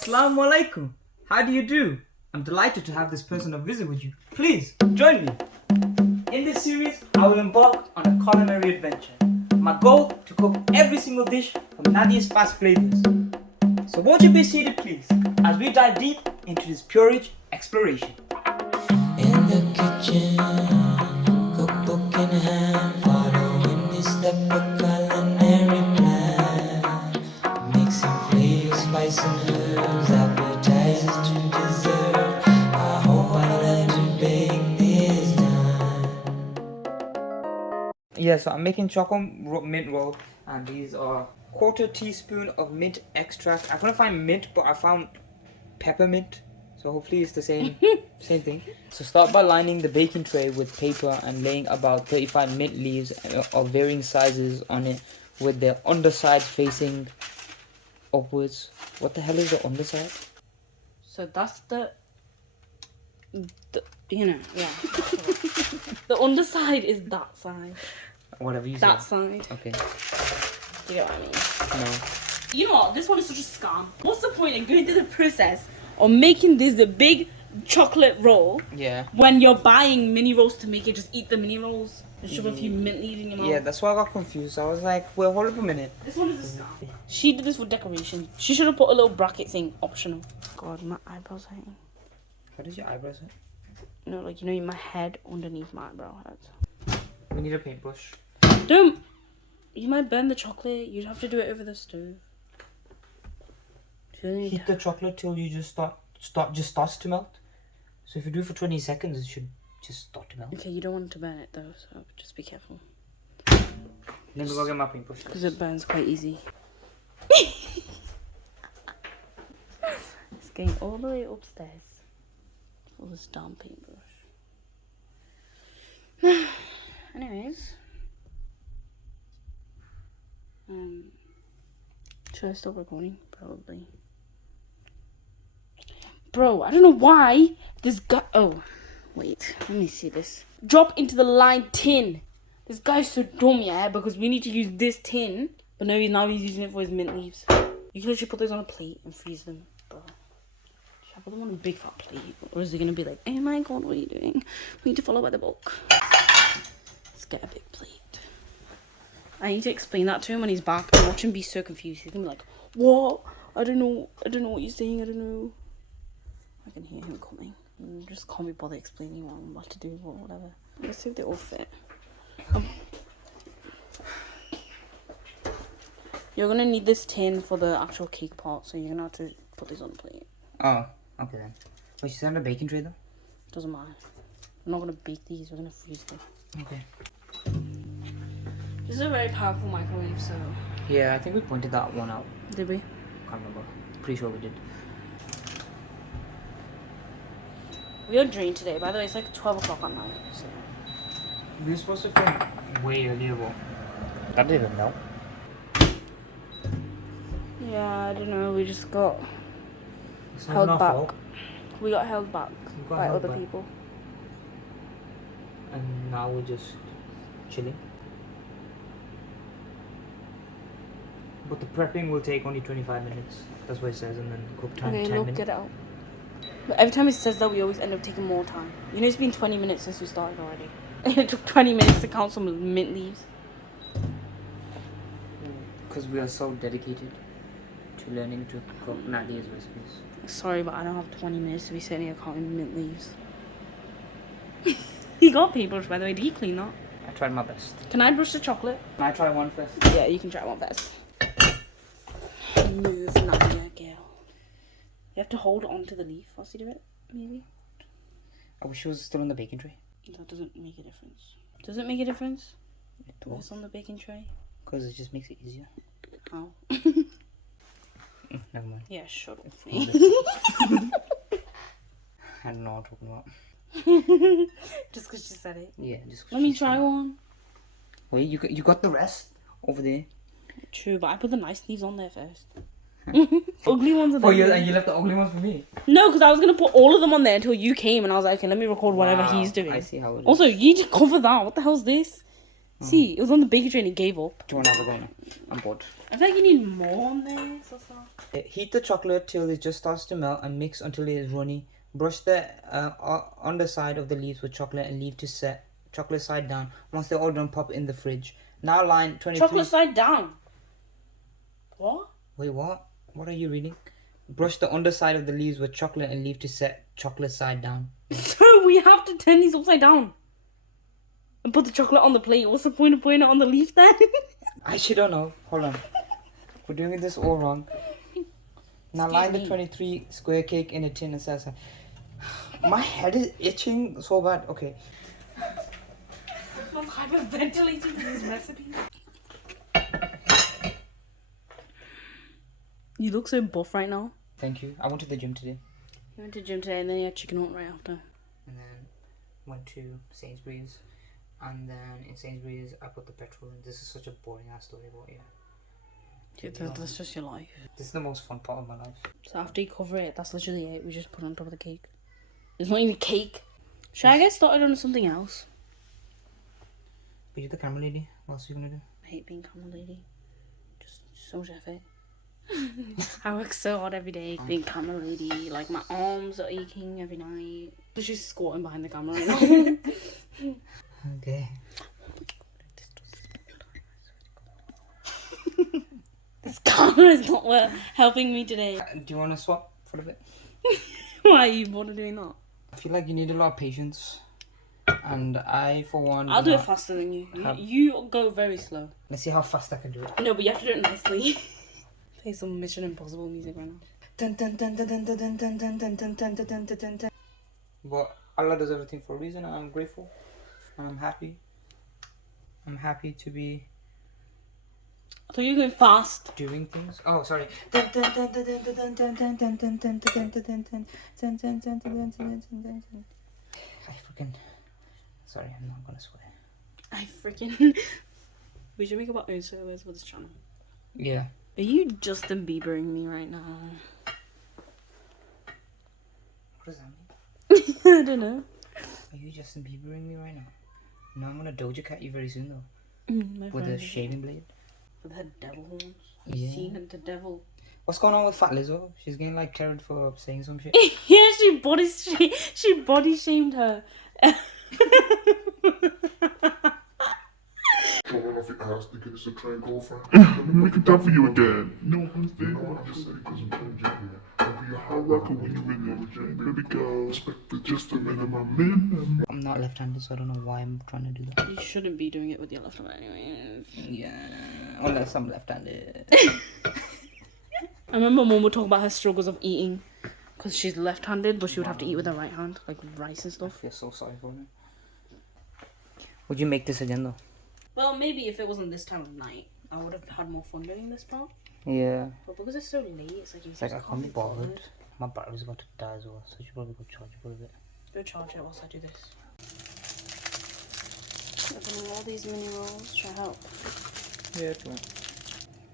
Assalamu alaikum. How do you do? I'm delighted to have this person of visit with you. Please, join me. In this series, I will embark on a culinary adventure. My goal, to cook every single dish from Nadiya's fast flavors. So won't you be seated please, as we dive deep into this PUREAGE exploration. In the kitchen, cookbook in hand, following this step of culinary plan. Mixing flavors, spice and herbs, appetizers to dessert. I hope I learn to bake this time. Yeah, so I'm making Choco-Mint roll, and these are quarter teaspoon of mint extract. I couldn't find mint, but I found peppermint. So hopefully it's the same thing. So start by lining the baking tray with paper and laying about 35 mint leaves of varying sizes on it with their underside facing upwards. What the hell is the underside? So that's the you know, yeah. The underside is that side. Whatever you say. That side. Okay. You know what I mean? No. You know what? This one is such a scam. What's the point in going through the process of making this the big chocolate roll? Yeah. When you're buying mini rolls to make it, just eat the mini rolls and shove a few mint leaves in your mouth. Yeah, that's why I got confused. I was like, wait, hold up a minute. This one is a scam. She did this for decoration. She should have put a little bracket saying optional. God, my eyebrows hurting. What is your eyebrows hurt? No, like, you know, my head underneath my eyebrow hurts. We need a paintbrush. Don't. You might burn the chocolate. You'd have to do it over the stove. Heat the chocolate till you just starts to melt. So if you do it for 20 seconds, it should just start to melt. Okay, you don't want to burn it though, so just be careful. Let me go get my paintbrush. Because it burns quite easy. It's going all the way upstairs for this damn paintbrush. Anyways. Should I stop recording? Probably. Bro, I don't know why this guy... Oh, wait. Let me see this. Drop into the line tin. This guy's so dumb, yeah, because we need to use this tin. But no, now he's using it for his mint leaves. You can literally put those on a plate and freeze them, bro. Should I put them on a big fat plate? Or is he going to be like, oh my god, what are you doing? We need to follow by the book. Let's get a big plate. I need to explain that to him when he's back and watch him be so confused. He's going to be like, what? I don't know what you're saying, I don't know. I can hear him coming. Just can't be bothered explaining what I'm about to do or whatever. Let's see if they all fit. You're gonna need this tin for the actual cake part, so you're gonna have to put this on the plate. Oh, okay then. Wait, she's on a baking tray though? Doesn't matter. We're not gonna bake these, we're gonna freeze them. Okay. This is a very powerful microwave, so... Yeah, I think we pointed that one out. Did we? Can't remember. Pretty sure we did. We are drained today. By the way, it's like 12 o'clock at night, so... We were supposed to film way earlier, but I didn't even know. Yeah, I don't know, we just got It's not held our back. fault. We got held back We got by held other back. people. And now we're just chilling. But the prepping will take only 25 minutes. That's what it says, and then cook time Okay, 10 look, minutes. get it out. But every time it says that, we always end up taking more time. You know, it's been 20 minutes since we started already. It took 20 minutes to count some mint leaves. Because we are so dedicated to learning to cook Nadiya's recipes. Sorry, but I don't have 20 minutes to be sitting here counting mint leaves. He got paintbrush, by the way. Did he clean that? I tried my best. Can I brush the chocolate? Can I try one first? Yeah, you can try one first. Move, Nadiya, girl. You have to hold on to the leaf whilst you do it, maybe? I wish it was still on the baking tray. That doesn't make a difference. Does it make a difference? It If it's on the baking tray? Because it just makes it easier. How? Never mind. Yeah, shut up. I don't know what I'm talking about. Just because she said it. Yeah, just 'cause Let me she try said it. one. Wait, you got the rest over there. True, but I put the nice leaves on there first. Ugly ones are Oh, there. and you left the ugly ones for me. No, because I was going to put all of them on there until you came and I was like, okay, let me record whatever Wow, he's doing. I see how it is. Also, you need to cover that. What the hell's this? See, it was on the baking tray and it gave up. Do you want to have a go now? I'm bored. I feel like you need more on there. Heat the chocolate till it just starts to melt and mix until it is runny. Brush the underside of the leaves with chocolate and leave to set. Chocolate side down. Once they're all done, pop in the fridge. Now line 23. Chocolate side down. What? Wait, what? What are you reading? Brush the underside of the leaves with chocolate and leave to set. Chocolate side down. So we have to turn these upside down and put the chocolate on the plate. What's the point of putting it on the leaf then? I actually don't know. Hold on. We're doing this all wrong. Now line the 23 square cake in a tin and salsa. My head is itching so bad. Okay. I'm hyperventilating this recipe. You look so buff right now. Thank you. I went to the gym today. You went to gym today and then you had chicken hot right after. And then went to Sainsbury's. And then in Sainsbury's, I put the petrol in. This is such a boring ass story about you. That's just your life. This is the most fun part of my life. So after you cover it, that's literally it. We just put it on top of the cake. It's not even cake. Should I get started on something else? But you're the camera lady. What else are you gonna do? I hate being camera lady. Just so much effort. I work so hard every day being camera lady. Like my arms are aching every night. But she's squatting behind the camera right now. Okay. This camera is not helping me today. Do you want to swap for a bit? Why are you bothered doing that? I feel like you need a lot of patience. And I, for one... I'll do it faster than you. You go very slow. Let's see how fast I can do it. No, but you have to do it nicely. Play some Mission Impossible music right now. But Allah does everything for a reason, and I'm grateful. And I'm happy. I'm happy to be... I thought you were going fast. doing things. Oh, sorry. I freaking... Sorry, I'm not gonna swear. I freaking... We should make up our own servers for this channel. Yeah. Are you Justin Biebering me right now? What does that mean? I don't know. Are you Justin Biebering me right now? No, I'm gonna Doja Cat you very soon though. My With a friend. shaving blade. With her devil horns. Yeah. I've seen the devil. What's going on with Fat Lizzo? She's getting like carried for saying some shit. Yeah, she body shamed her. Falling off your ass thinking it's a train girlfriend. Let me make it down for you again. No one's there. No, I just said it because I'm playing Jimmy. I'll be a hard rocker when you ring over Jane. Baby girl, respect it just a minimum. I'm not left-handed, so I don't know why I'm trying to do that. You shouldn't be doing it with your left hand anyways. Yeah, unless I'm left-handed. I remember Mom would talk about her struggles of eating. Because she's left-handed, but she would have to eat with her right hand. Like rice and I stuff. feel so sorry for her. Would you make this again though? Well, maybe if it wasn't this time of night, I would have had more fun doing this part. Yeah. But because it's so late, it's like you It's like just I can't be bothered. My battery's about to die as well, so I should probably go charge it for a bit. Go charge it whilst I do this. Opening all these mini rolls. Try help. Yeah, come on.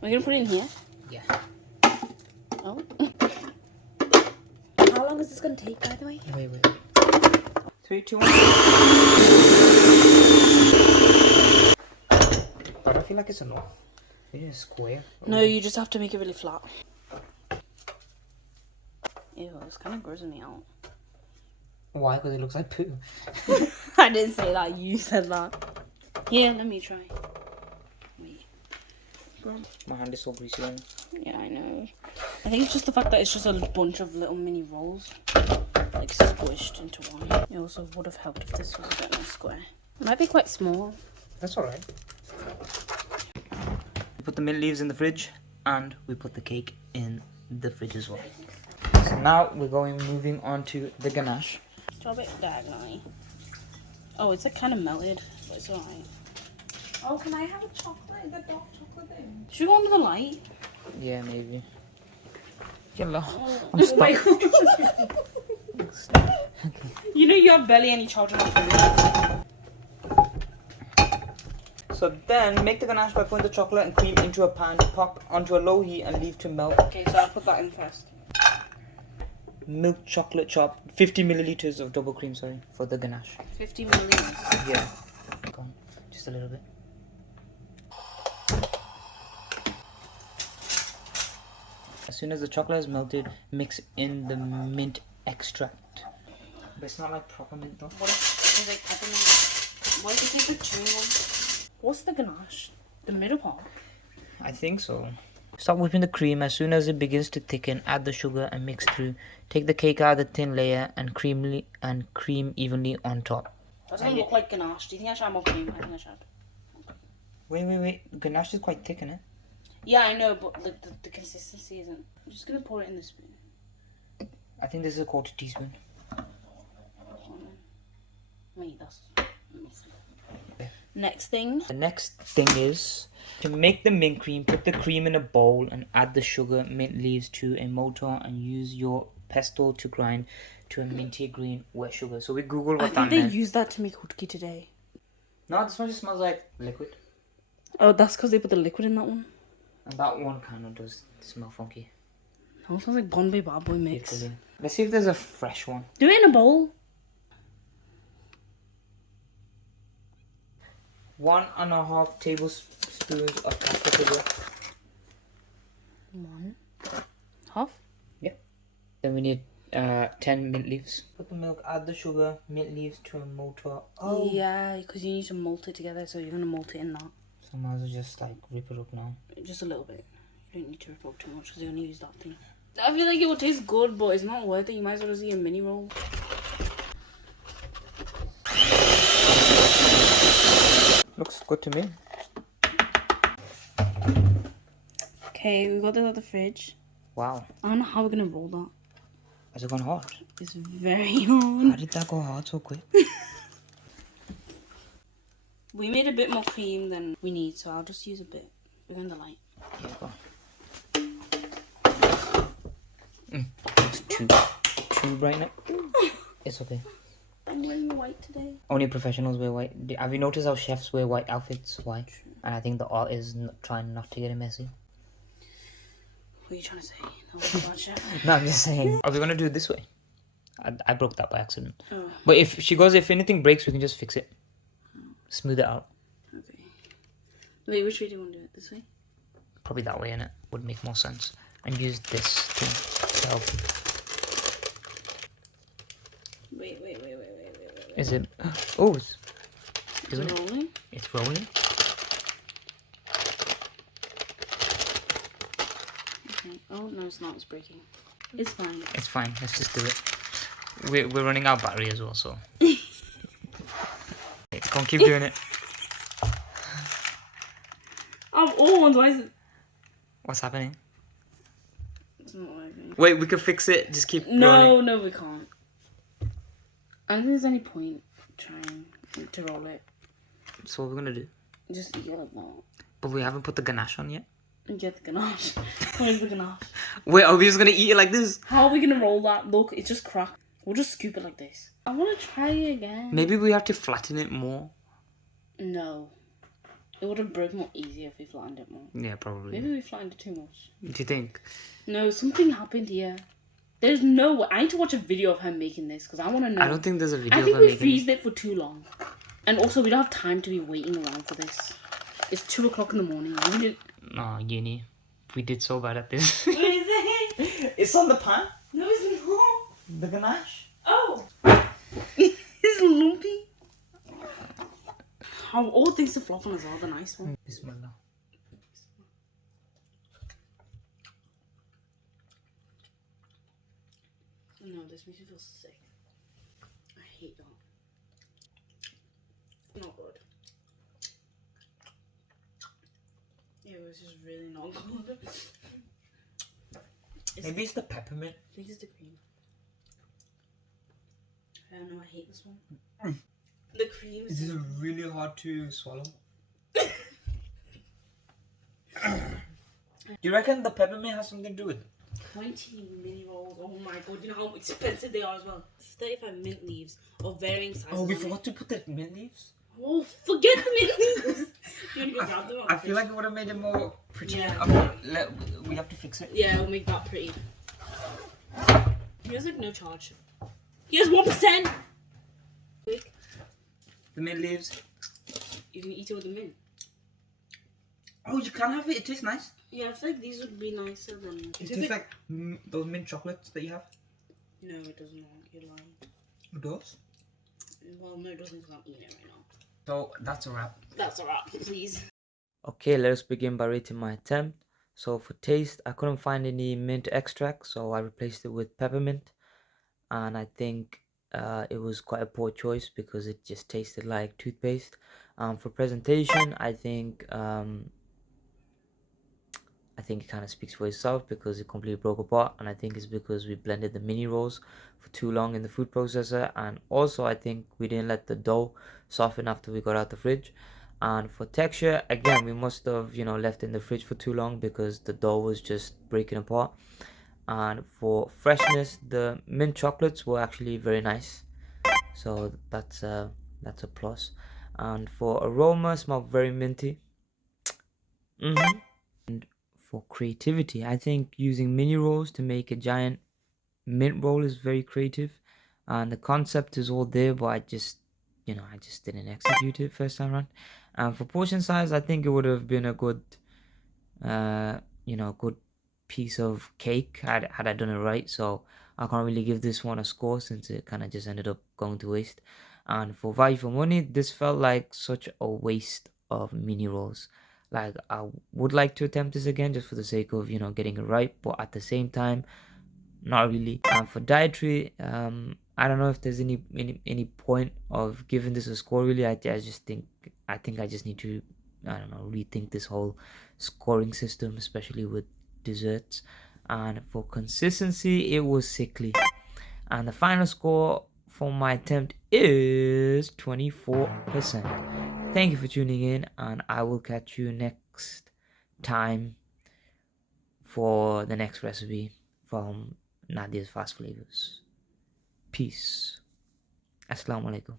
We're gonna put it in here. Yeah. Oh. How long is this gonna take, by the way? Wait. 3, 2, 1. But I feel like it's enough. It is square. No, you just have to make it really flat. Ew, it's kind of grossing me out. Why? Because it looks like poo. I didn't say that. You said that. Yeah, let me try. Wait. My hand is so greasy. Right now. Yeah, I know. I think it's just the fact that it's just a bunch of little mini rolls, like squished into one. It also would have helped if this was a bit more square. It might be quite small. That's alright. We put the mint leaves in the fridge, and we put the cake in the fridge as well. So now we're moving on to the ganache. Drop it diagonally. Oh, it's like kind of melted, but it's alright. Oh, can I have a chocolate? The dark chocolate thing? Should we go under the light? Yeah, maybe. Yellow. Oh, I'm stuck. my God. You know you have barely any charge on your phone. So then, make the ganache by putting the chocolate and cream into a pan, pop onto a low heat and leave to melt. Okay, so I'll put that in first. Milk chocolate chop, 50 milliliters of double cream, sorry, for the ganache. 50 milliliters. Yeah. Go on, just a little bit. As soon as the chocolate is melted, mix in the mint extract. But it's not like proper mint though. What if it's like peppermint? What if you take the chewing one? What's the ganache? The middle part? I think so. Start whipping the cream. As soon as it begins to thicken, add the sugar and mix through. Take the cake out of the thin layer and cream evenly on top. Doesn't look like ganache. Do you think I should add more cream? I think I should. Wait. Ganache is quite thick, isn't it? Yeah, I know, but the consistency isn't. I'm just gonna pour it in the spoon. I think this is a 1/4 teaspoon. Wait, that's... Next thing. The next thing is to make the mint cream. Put the cream in a bowl and add the sugar, mint leaves to a mortar and use your pestle to grind to a minty green wet sugar. So we googled what I think that they meant. used that to make hotki today. No, this one just smells like liquid. Oh, that's because they put the liquid in that one. And that one kind of does smell funky. That one smells like Bombay Bad Boy mix. Literally. Let's see if there's a fresh one. Do it in a bowl. 1.5 tablespoons of caster sugar. 1.5. Yeah. Then we need 10 mint leaves. Put the milk, add the sugar, mint leaves to a mortar. Oh. Yeah, because you need to malt it together, so you're gonna malt it in that. So I might as well just like rip it up now. Just a little bit. You don't need to rip up too much because you only use that thing. I feel like it will taste good, but it's not worth it. You might as well just eat a mini roll. Looks good to me. Okay, we got this out of the fridge. Wow. I don't know how we're gonna roll that. Has it gone hot? It's very hard. How did that go hot so quick? We made a bit more cream than we need, so I'll just use a bit. We're going to the light. Yeah, go on. It's too bright now. It's okay. I'm wearing white today. Only professionals wear white. Have you noticed how chefs wear white outfits? Why? And I think the art is trying not to get it messy. What are you trying to say? That was a bad chef. No, I'm just saying. Are we gonna do it this way? I broke that by accident. Oh. But if anything breaks, we can just fix it. Smooth it out. Okay. Wait, which way do you want to do it? This way? Probably that way, innit? Would make more sense. And use this to help. Wait. Is it? Oh, it's Is doing it it. rolling? It's rolling. Okay. Oh, no, it's not. It's breaking. It's fine. It's fine. Let's just do it. We're running out of battery as well, so. Come on, keep doing it. Of all ones, why is it? What's happening? It's not working. Wait, we can fix it. Just keep rolling. No, we can't. I don't think there's any point trying to roll it. So what we're gonna do? Just eat it like that. But we haven't put the ganache on yet. And get the ganache. Where's the ganache? Wait, are we just gonna eat it like this? How are we gonna roll that? Look, it's just cracked. We'll just scoop it like this. I want to try it again. Maybe we have to flatten it more. No. It would have broken more easier if we flattened it more. Yeah, probably. Maybe we flattened it too much. Do you think? No, something happened here. There's no way. I need to watch a video of her making this because I want to know. I don't think there's a video I of think her we making freezed it for too long. And also, we don't have time to be waiting around for this. It's 2 o'clock in the morning. We did... No, uni. We did so bad at this. Where is it? It's on the pan. No, it's not. The ganache. Oh. It's lumpy. How all things to flop on as well, the nice one. Bismillah. No, this makes me feel sick. I hate that. Not good. Yeah, this is really not good. Maybe it's the peppermint. I think it's the cream. I don't know, I hate this one. The cream is... This is really hard to swallow. Do you reckon the peppermint has something to do with it? 20 mini rolls. Oh my god, you know how expensive they are as well. 35 mint leaves of varying sizes. Oh, we on forgot it. to put the mint leaves. Oh, forget the mint leaves. You want to go grab them? I feel like it would have made it more pretty. Yeah. Okay, we have to fix it. Yeah, we'll make that pretty. He has like no charge. He has 1%! Quick. The mint leaves. You can eat it with the mint. Oh, you can have it. It tastes nice. Yeah, I feel like these would be nicer than. It tastes like those mint chocolates that you have. No, it does not. You're lying. It does. Well, no, it doesn't. 'Cause I'm eating it right now. So that's a wrap. That's a wrap, please. Okay, let us begin by rating my attempt. So for taste, I couldn't find any mint extract, so I replaced it with peppermint, and I think it was quite a poor choice because it just tasted like toothpaste. For presentation, I think it kind of speaks for itself because it completely broke apart, and I think it's because we blended the mini rolls for too long in the food processor, and also I think we didn't let the dough soften after we got out the fridge. And for texture, again, we must have left in the fridge for too long because the dough was just breaking apart. And for freshness, the mint chocolates were actually very nice, so that's a plus. And for aroma, smelled very minty. And for creativity, I think using mini rolls to make a giant mint roll is very creative, and the concept is all there, but I just didn't execute it first time around. And for portion size, I think it would have been a good good piece of cake had I done it right. So I can't really give this one a score since it kind of just ended up going to waste. And for value for money, this felt like such a waste of mini rolls. Like, I would like to attempt this again just for the sake of getting it right, but at the same time, not really. And for dietary, I don't know if there's any point of giving this a score. Really, I just think I just need to, I don't know, rethink this whole scoring system, especially with desserts. And for consistency, it was sickly. And the final score for my attempt is 24%. Thank you for tuning in, and I will catch you next time for the next recipe from Nadiya's Fast Flavors. Peace. Assalamu alaikum.